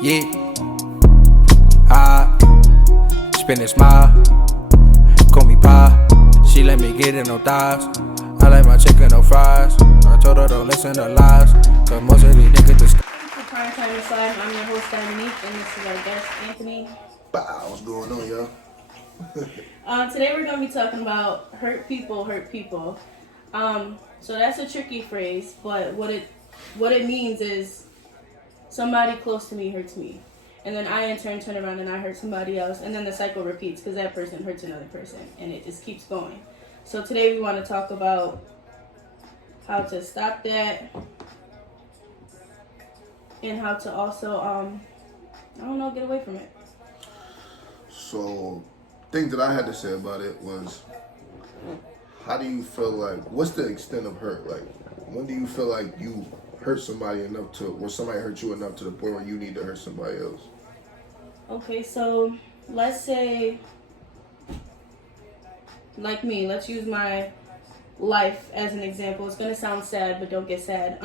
Yeah, hot, spin a smile, call me Pa. She let me get in no thighs. I like my chicken, no fries. I told her don't listen to lies, cause most of these niggas just. For Primetime Aside, I'm your host Dominique, and this is our guest Anthony. Wow, what's going on, y'all? Today we're going to be talking about hurt people hurt people. So that's a tricky phrase, but what it means is somebody close to me hurts me, and then I in turn turn around and I hurt somebody else, and then the cycle repeats because that person hurts another person, and it just keeps going. So today we want to talk about how to stop that, and how to also get away from it. So, things that I had to say about it was, how do you feel like, what's the extent of hurt? Like, when do you feel like you hurt somebody enough to, or somebody hurt you enough to the point where you need to hurt somebody else? Okay, so let's say, like me, let's use my life as an example. It's gonna sound sad, but don't get sad.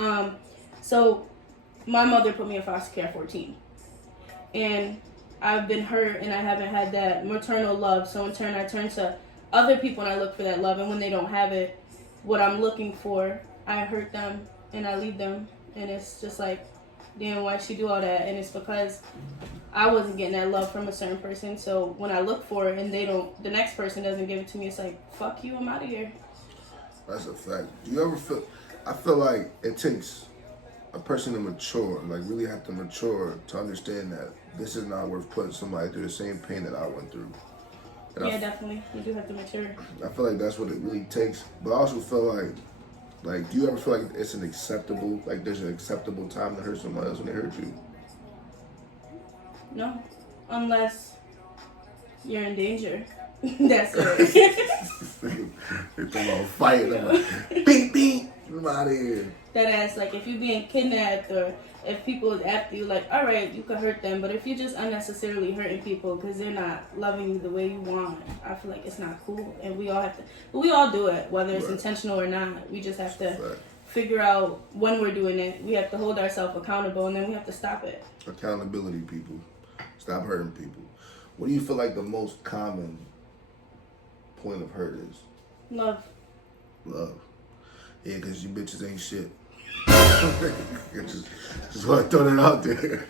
So my mother put me in foster care at 14, and I've been hurt, and I haven't had that maternal love. So in turn, I turn to other people and I look for that love, and when they don't have it, what I'm looking for, I hurt them and I leave them, and it's just like, damn, why'd she do all that? And it's because I wasn't getting that love from a certain person. So when I look for it and the next person doesn't give it to me, it's like, fuck you, I'm out of here. That's a fact. Do you ever feel, I feel like it takes a person to mature, like really have to mature to understand that this is not worth putting somebody through the same pain that I went through. And Yeah, definitely. You do have to mature. I feel like that's what it really takes. But I also feel like, do you ever feel like it's there's an acceptable time to hurt somebody else when they hurt you? No. Unless you're in danger. That's it. They're talking about fighting. I'm like, beep, beep, I'm out of here. That ass, like, if you're being kidnapped or if people is after you, like, all right, you could hurt them. But if you're just unnecessarily hurting people because they're not loving you the way you want, I feel like it's not cool. And we all have to, but we all do it, whether it's intentional or not. We just have to figure out when we're doing it. We have to hold ourselves accountable, and then we have to stop it. Accountability, people. Stop hurting people. What do you feel like the most common point of hurt is? Love. Love. Yeah, because you bitches ain't shit. just want to throw that out there.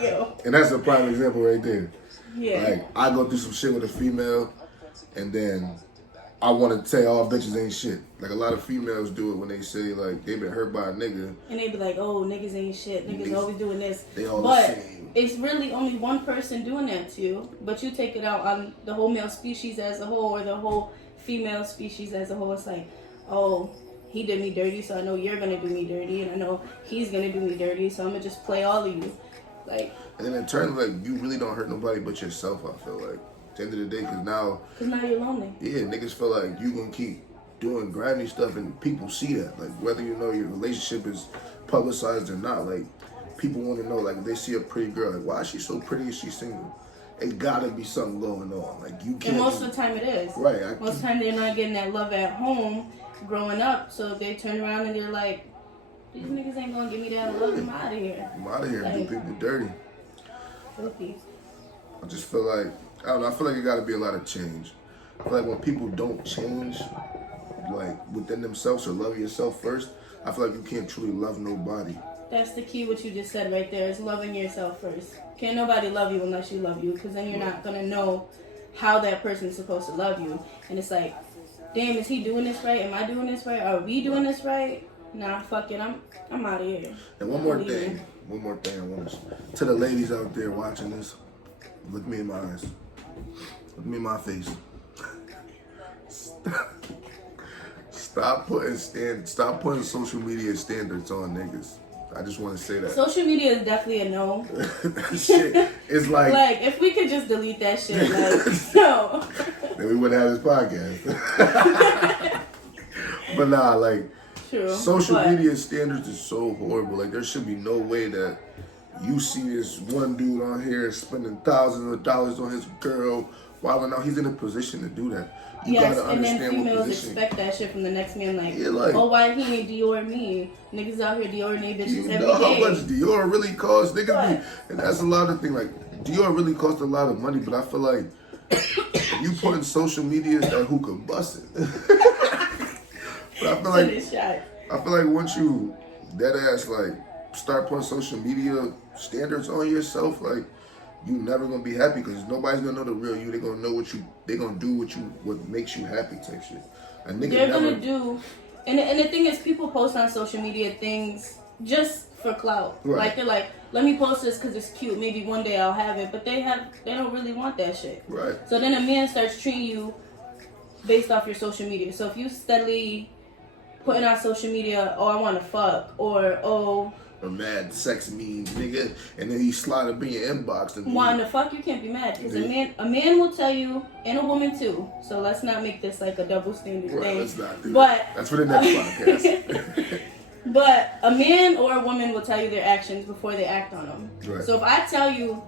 Yo. And that's a prime example right there. Yeah. Like, I go through some shit with a female, and then I want to say all bitches ain't shit. Like, a lot of females do it when they say, like, they been hurt by a nigga. And they be like, oh, niggas ain't shit. Niggas always doing this. They all but the same. It's really only one person doing that to you. But you take it out on the whole male species as a whole, or the whole female species as a whole. It's like, oh, he did me dirty, so I know you're going to do me dirty. And I know he's going to do me dirty, so I'm going to just play all of you. Like, and then in turn, like, you really don't hurt nobody but yourself, I feel like. At the end of the day, because now you're lonely. Yeah, niggas feel like you gonna keep doing grimy stuff and people see that. Like, whether you know your relationship is publicized or not, like, people want to know, like, if they see a pretty girl, like, why is she so pretty? Is she single? It gotta be something going on. Like, you can't. And most of the time it is. Right. Most of the time they're not getting that love at home growing up, so they turn around and they're like, these niggas ain't gonna give me that love. I'm out of here. I'm out of here and do people dirty. Okay. I just feel like, I don't know, I feel like it gotta be a lot of change. I feel like when people don't change, like, within themselves or love yourself first, I feel like you can't truly love nobody. That's the key, what you just said right there, is loving yourself first. Can't nobody love you unless you love you, because then you're not going to know how that person's supposed to love you. And it's like, damn, is he doing this right? Am I doing this right? Are we doing this right? Nah, fuck it, I'm out of here. And one more thing I want to the ladies out there watching this, look me in my eyes. Look me in my face. Stop putting social media standards on niggas. I just want to say that. Social media is definitely a no. Shit, it's like if we could just delete that shit, like, no. Then we wouldn't have this podcast. But nah, like, true, social media standards is so horrible. Like, there should be no way that you see this one dude on here spending thousands of dollars on his girl, wilding out. He's in a position to do that. You Yes, gotta and then understand what females position. expect that shit from the next man. Like, Yeah, like- oh, why he ain't Dior me? Niggas out here Dior they bitches You every know how day. much Dior really costs? Niggas What? be, and that's a lot of things. Like, Dior really costs a lot of money, but I feel like you put in social media that who could bust it. But I feel like once you dead ass like start putting social media standards on yourself, like you never gonna be happy because nobody's gonna know the real you. They gonna know they gonna do what makes you happy type shit. A nigga They're never, gonna do, and the thing is, people post on social media things just for clout. Right. Like they're like, let me post this because it's cute. Maybe one day I'll have it, but they don't really want that shit. Right. So then a man starts treating you based off your social media. So if you steadily putting on social media, oh, I want to fuck, or oh, a mad sex memes, nigga, and then he slide up in your inbox and wanting to fuck, you can't be mad because a man will tell you, and a woman too. So let's not make this like a double standard right, thing. let's not do But that. That's for the next podcast. But a man or a woman will tell you their actions before they act on them. Right. So if I tell you,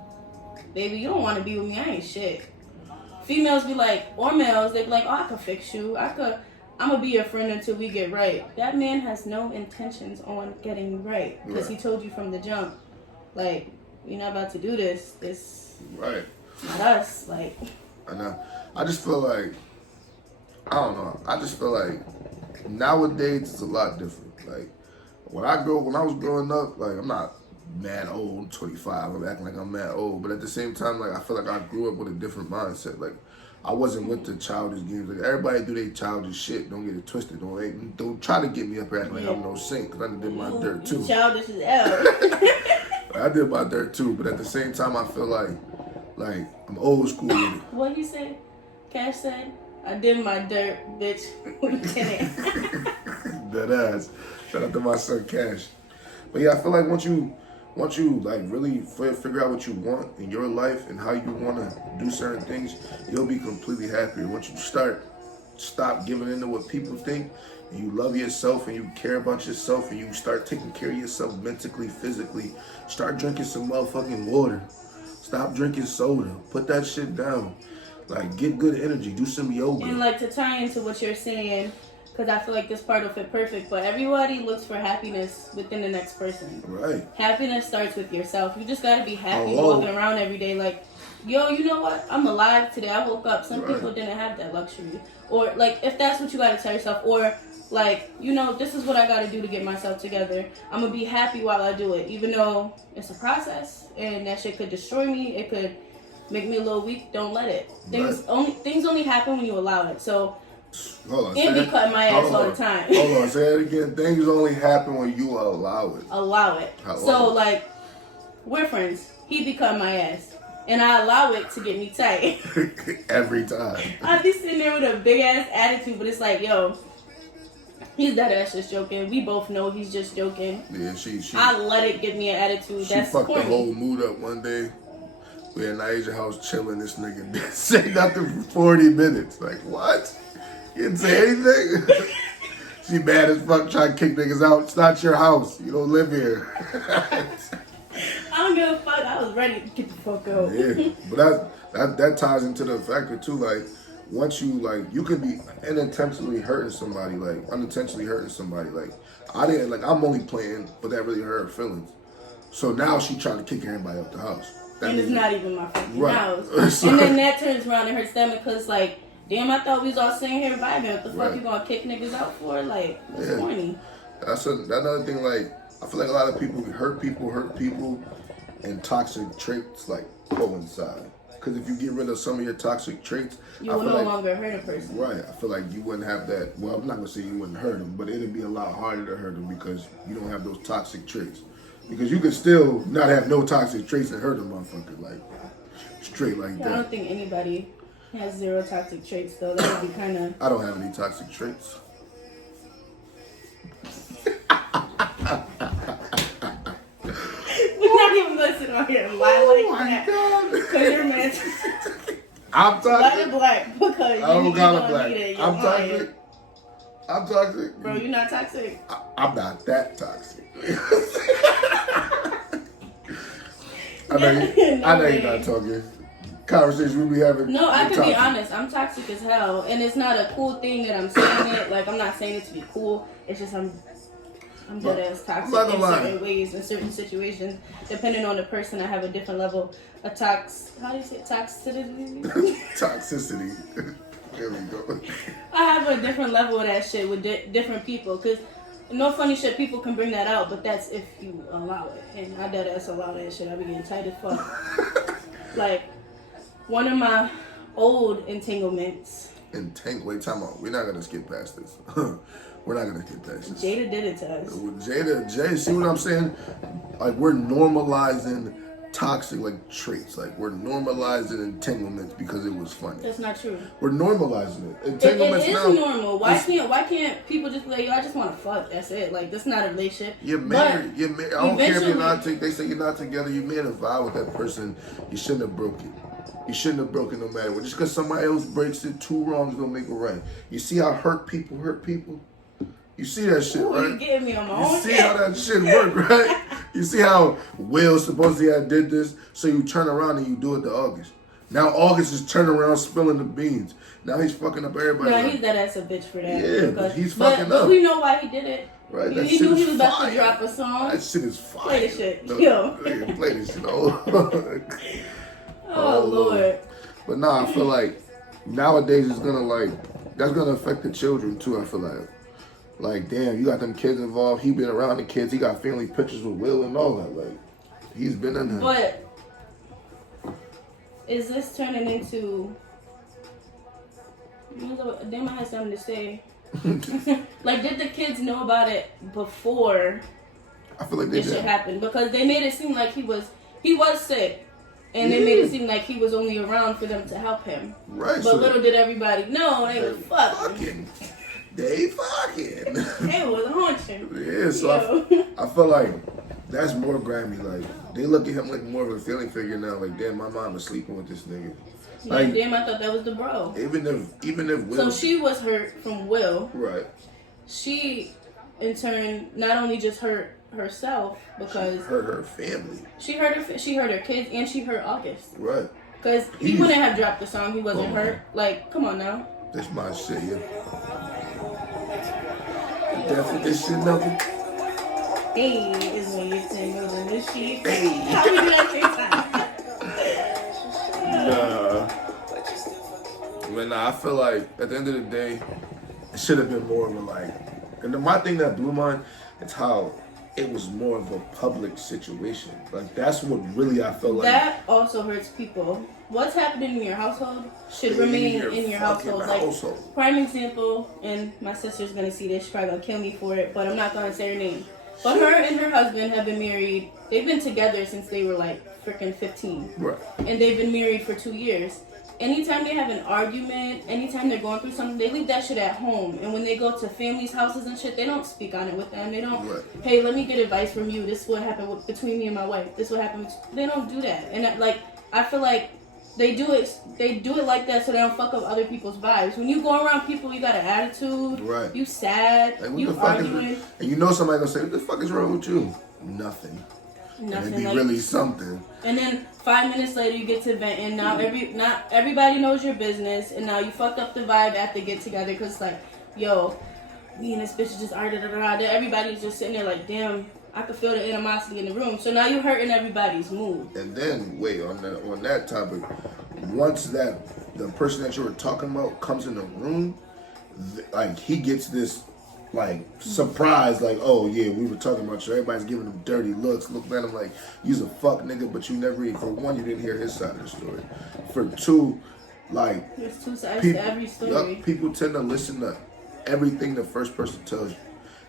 baby, you don't want to be with me, I ain't shit. Females be like, or males, they be like, oh, I could fix you. I'm going to be your friend until we get right. That man has no intentions on getting right. Because he told you from the jump, like, we're not about to do this. This Right. not us. Like, I know. I just feel like, I don't know. I just feel like nowadays it's a lot different. Like, when I was growing up, like, I'm not mad old, 25. I'm acting like I'm mad old. But at the same time, like, I feel like I grew up with a different mindset. Like, I wasn't with the childish games. Like, everybody do their childish shit. Don't get it twisted. Don't try to get me up here acting like I'm no saint, because I did my dirt too. childish as hell. I did my dirt too. But at the same time, I feel like I'm old school with it. What he said? Cash said, I did my dirt, bitch. Dead ass. Shout out to my son Cash. But yeah, I feel like once you like really figure out what you want in your life and how you want to do certain things, you'll be completely happier. Once you stop giving into what people think, and you love yourself and you care about yourself and you start taking care of yourself mentally, physically, start drinking some motherfucking water. Stop drinking soda. Put that shit down. Like, get good energy. Do some yoga. And like to tie into what you're saying, because I feel like this part will fit perfect, but everybody looks for happiness within the next person. Right. Happiness starts with yourself. You just gotta be happy Hello. walking around every day like, yo, you know what? I'm alive today. I woke up. Some Right. people didn't have that luxury. Or like, if that's what you gotta tell yourself, or like, you know, this is what I gotta do to get myself together. I'm gonna be happy while I do it, even though it's a process and that shit could destroy me. It could make me a little weak. Don't let it. Things only happen when you allow it. So Hold on. and be cutting my ass all the time. Hold on. Say it again. Things only happen when you allow it. Allow it. So like, we're friends. He be cutting my ass, and I allow it to get me tight. Every time. I be sitting there with a big ass attitude, but it's like, yo, he's that ass just joking. We both know he's just joking. Yeah, she I let it give me an attitude. She That's fucked corny. the whole mood up one day. We in Naija house chilling. This nigga didn't say nothing for 40 minutes. Like, what? You didn't say anything? She mad as fuck trying to kick niggas out. It's not your house. You don't live here. I don't give a fuck. I was ready to get the fuck out. Yeah, but that ties into the factor too. Like, once you you can be unintentionally hurting somebody. Like, I didn't I'm only playing, but that really hurt her feelings. So now she trying to kick everybody out the house. And it's not even my fucking Right. house. And then that turns around in her stomach because, like, damn, I thought we was all sitting here vibing. What the fuck Right. you gonna kick niggas out for? Like, that's Yeah. corny. That's another thing. Like, I feel like a lot of people hurt people, and toxic traits coincide. Because if you get rid of some of your toxic traits, You will no longer hurt a person. Right. I feel like you wouldn't have that. Well, I'm not gonna say you wouldn't hurt them, but it'd be a lot harder to hurt them because you don't have those toxic traits. Because you can still not have no toxic traits and hurt a motherfucker straight like Yeah, I that. don't think anybody has zero toxic traits, though. That would be kind of. I don't have any toxic traits. We're not even gonna sit on here and lie like that. God. Because you're meant to. I'm Black and toxic. black. Because I you don't got a gonna black. need it. I'm toxic. I'm toxic. Bro, you're not toxic. I'm not that toxic. I know you're not talking. conversation we be having. No, I with can be toxic. honest. I'm toxic as hell, and it's not a cool thing that I'm saying it. Like I'm not saying it to be cool. It's just I'm dead ass toxic I'm not in gonna lie. certain ways, in certain situations. Depending on the person, I have a different level of how do you say it? Toxicity? Toxicity. There we go. I have a different level of that shit with different people. Cause no funny shit, people can bring that out, but that's if you allow it. And I dead ass allow that shit. I be getting tight as fuck. Like one of my old entanglements. Wait, time out. We're not gonna skip past this. We're not gonna skip past this. Jada did it to us. Jada, see what I'm saying? Like we're normalizing toxic like traits. Like we're normalizing entanglements because it was funny. That's not true. We're normalizing it. It Entanglements is now. normal. Why can't people just be like, yo, I just want to fuck. That's it. Like that's not a relationship. You're married. You're married. I don't care if you're not. eventually- They say you're not together. You made a vow with that person. You shouldn't have broke it. You shouldn't have broken no matter what. Just because somebody else breaks it, two wrongs don't make it right. You see how hurt people hurt people? You see that shit, Ooh, right? you getting me on my You own see shit. how that shit work, right? You see how Will supposedly had did this, so you turn around and you do it to August. Now August is turning around spilling the beans. Now he's fucking up everybody. No, like, he's that ass a bitch for that. Yeah, but he's fucking but up. we know why he did it. right? He That knew shit he is was about fire. to drop a song. That shit is fire. Play the shit. No, Yo. nigga, play this shit. Oh, Oh, Lord. But nah, I feel like nowadays it's gonna that's gonna affect the children too. I feel like damn, you got them kids involved. He been around the kids. He got family pictures with Will and all that. Like he's been in there. But is this turning into? Damn, I had something to say. Like, did the kids know about it before I feel like they this shit did. happened? Because they made it seem like he was sick, and they made it seem like he was only around for them to help him. Right. But so little did everybody know they was fucking. They fucking. They was haunting. Yeah, so Yo. I feel like that's more Grammy. Like they look at him like more of a feeling figure now. Like damn, my mom is sleeping with this nigga. Like Like, damn, I thought that was the bro. even if Will. So she was hurt from Will. Right. She, in turn, not only just hurt herself because Hurt her family. she hurt her kids, and she hurt August. Right. Because he He's- wouldn't have dropped the song. He wasn't Oh. hurt. Like, come on now. That's my shit, yeah. The definition of it. Hey, is when you tingles in the sheet. Hey. How we do that TikTok? Nah. But nah, I feel like at the end of the day, it should have been more of a like. And my thing that blew mine is how it was more of a public situation. Like that's what really I felt like. That also hurts people. What's happening in your household should remain in your fucking household. Like, household. prime example, and my sister's gonna see this. She's probably gonna kill me for it, but I'm not gonna say her name. But her and her husband have been married. They've been together since they were like freaking 15, Right. and they've been married for 2 years. Anytime they have an argument, anytime they're going through something, they leave that shit at home. And when they go to families' houses and shit, they don't speak on it with them. They don't, Right. hey, let me get advice from you. This is what happened between me and my wife. This is what happened. They don't do that. And I feel like they do it like that so they don't fuck up other people's vibes. When you go around people, you got an attitude. Right. You sad. Like what You the fuck arguing. is? And you know somebody gonna say, "What the fuck is wrong with you?" Nothing. And Nothing. it'd be Like, really something. and then 5 minutes later, you get to vent, and now not everybody knows your business, and now you fucked up the vibe at the get together because it's like, yo, me and this bitch just argued. Everybody's just sitting there like, damn, I could feel the animosity in the room. So now you're hurting everybody's mood. And then wait on that topic. Once the person that you were talking about comes in the room, like he gets this like surprise, like, oh yeah, we were talking about you. Everybody's giving him dirty looks, looking at him like you's a fuck nigga, but you never for one, you didn't hear his side of the story. For two, like There's two sides people, to every story. people tend to listen to everything the first person tells you.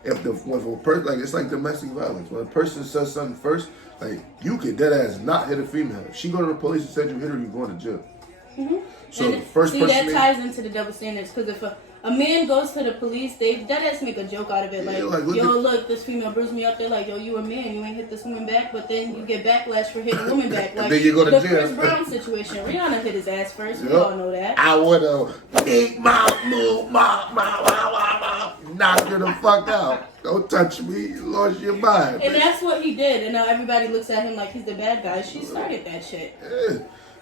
If a person, like it's like domestic violence. When a person says something first, like you could dead ass not hit a female. If she go to the police and said you hit her, you going to jail. Mm-hmm. So And the first see, person that ties into the double standards because if a man goes to the police, they dead make a joke out of it. Yeah, Like, like, yo, look, this female bruised me up. They're like, yo, you a man, you ain't hit this woman back, but then you get backlash for hitting a woman back. Like then you go to the jail. Chris Brown situation. Rihanna hit his ass first. We Yup. all know that. I would have big mouth move, knock her the fuck out. Don't touch me, you lost your mind. And that's what he did. And now everybody looks at him like he's the bad guy. She started that shit. Yeah.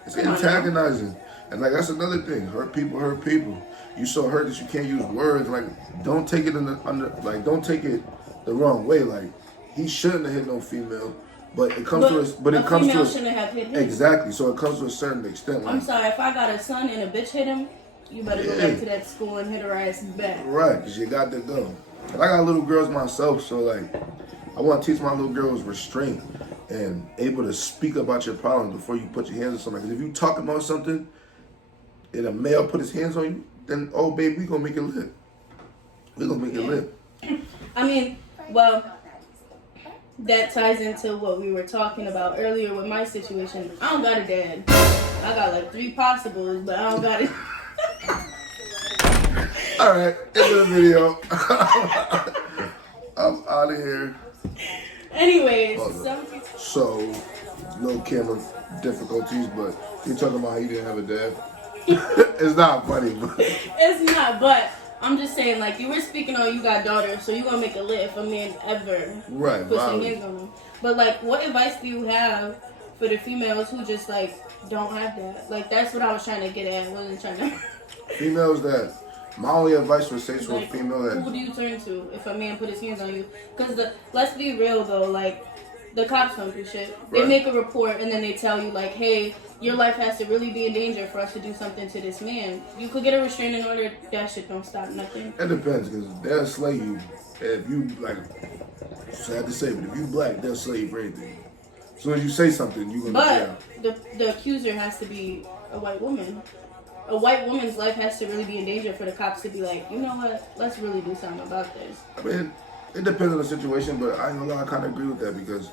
It's antagonizing. And like, that's another thing. Hurt people hurt people. You so hurt that you can't use words. Like, don't take it don't take it the wrong way. Like, he shouldn't have hit no female. But it comes female shouldn't have hit him. Exactly. So it comes to a certain extent. Like, I'm sorry, if I got a son and a bitch hit him, you better go back to that school and hit her ass back. Right, because you got to go. And I got little girls myself, so like, I want to teach my little girls restraint and able to speak about your problems before you put your hands on somebody. Because if you talk about something and a male put his hands on you, then, oh, baby, we going to make it lit. We going to make it lit. I mean, well, that ties into what we were talking about earlier with my situation. I don't got a dad. I got like 3 possibles, but I don't got it. All right, end of the video. I'm out of here. Anyways, so no camera difficulties, but you're talking about how you didn't have a dad. It's not funny, but it's not. But I'm just saying, like, you were speaking on you got daughters, so you gonna make it lit if a man ever puts some hands on them. But like, what advice do you have for the females who just like don't have that? Like, that's what I was trying to get at. I wasn't trying to. Females that. My only advice would say to like, a female that... Who do you turn to if a man put his hands on you? Because let's be real though, like, the cops don't do shit. They make a report and then they tell you like, hey, your life has to really be in danger for us to do something to this man. You could get a restraining order, that shit don't stop nothing. It depends, because they'll slay you. If you, like, sad to say, but if you black, they'll slay you for anything. As soon as you say something, you're going to jail. But the accuser has to be a white woman. A white woman's life has to really be in danger for the cops to be like, you know what, let's really do something about this. I mean, it depends on the situation, but I ain't gonna lie, I kind of agree with that because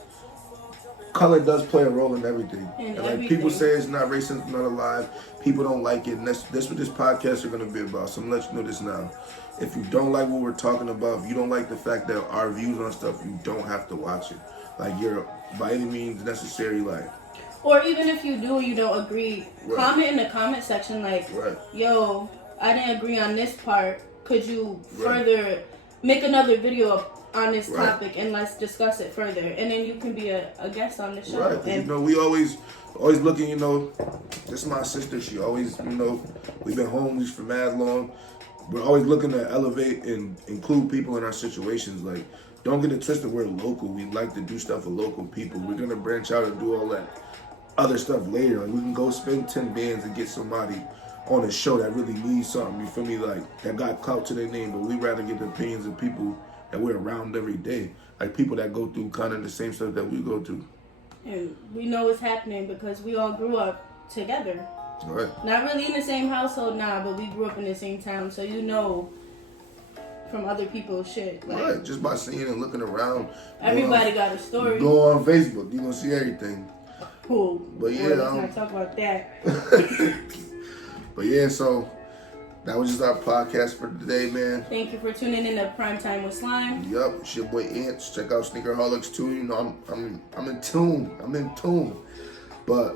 color does play a role in everything. And like, people say it's not racist, it's not alive. People don't like it, and that's what this podcast is gonna be about. So I'm gonna let you know this now. If you don't like what we're talking about, if you don't like the fact that our views on stuff, you don't have to watch it. Like, you're by any means necessary, like. Or even if you do, you don't agree, comment in the comment section like, yo, I didn't agree on this part. Could you further make another video on this topic and let's discuss it further? And then you can be a guest on the show. Right, and you know, we always looking, you know, this is my sister. She always, you know, we've been homies for mad long. We're always looking to elevate and include people in our situations. Like, don't get it twisted, we're local. We like to do stuff with local people. We're going to branch out and do all that other stuff later. Like, we can go spend 10 bands and get somebody on a show that really needs something, you feel me, like, that got clout to their name, but we'd rather get the opinions of people that we're around every day, like people that go through kind of the same stuff that we go through. And we know it's happening because we all grew up together. Right. Not really in the same household, but we grew up in the same town, so you know from other people's shit. Like, right, just by seeing and looking around. Everybody got a story. Go on Facebook, you're going to see everything. Cool. But yeah, let's not talk about that. But yeah, so that was just our podcast for today, man. Thank you for tuning in to Primetime with Slime. Yup, it's your boy Ants. Check out Sneakerholics too. You know, I'm in tune. I'm in tune. But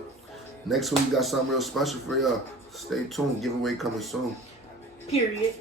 next week we got something real special for y'all. Stay tuned. Giveaway coming soon. Period.